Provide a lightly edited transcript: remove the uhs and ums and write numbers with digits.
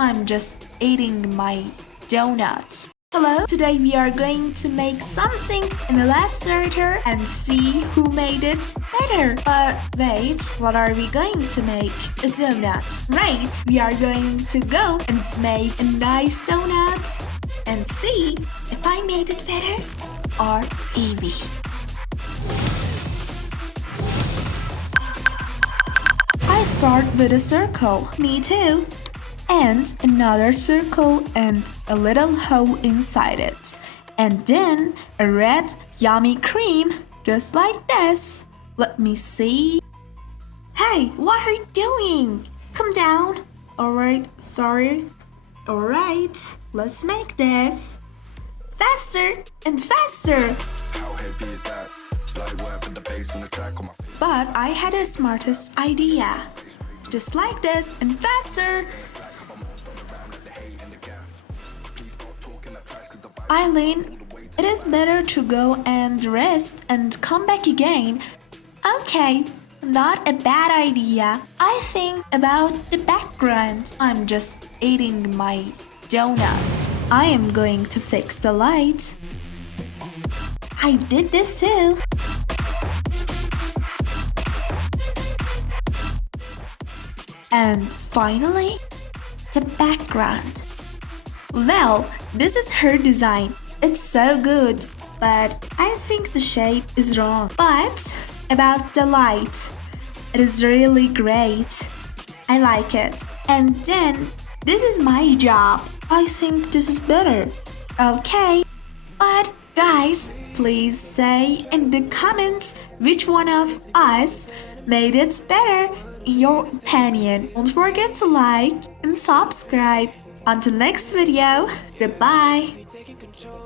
I'm just eating my donuts. Hello, today we are going to make something in Illustrator and see who made it better. But wait, what are we going to make? A donut. Right, we are going to go and make a nice donut and see if I made it better or Evie. I start with a circle. Me too. And another circle and a little hole inside it. And then a red yummy cream, just like this. Let me see. Hey, what are you doing? Come down. Alright, sorry. Alright, let's make this. Faster and faster. How heavy is that? Like where I put the bass on the track on my feet. But I had a smartest idea. Just like this and faster. Aileen, it is better to go and rest and come back again. Okay, not a bad idea. I think about the background. I'm just eating my donuts. I am going to fix the light. I did this too. And finally, the background. Well, this is her design. It's so good, but I think the shape is wrong. But about the light, it is really great. I like it. And then, this is my job. I think this is better. Okay, but guys, please say in the comments which one of us made it better in your opinion. Don't forget to like and subscribe. Until next video, goodbye.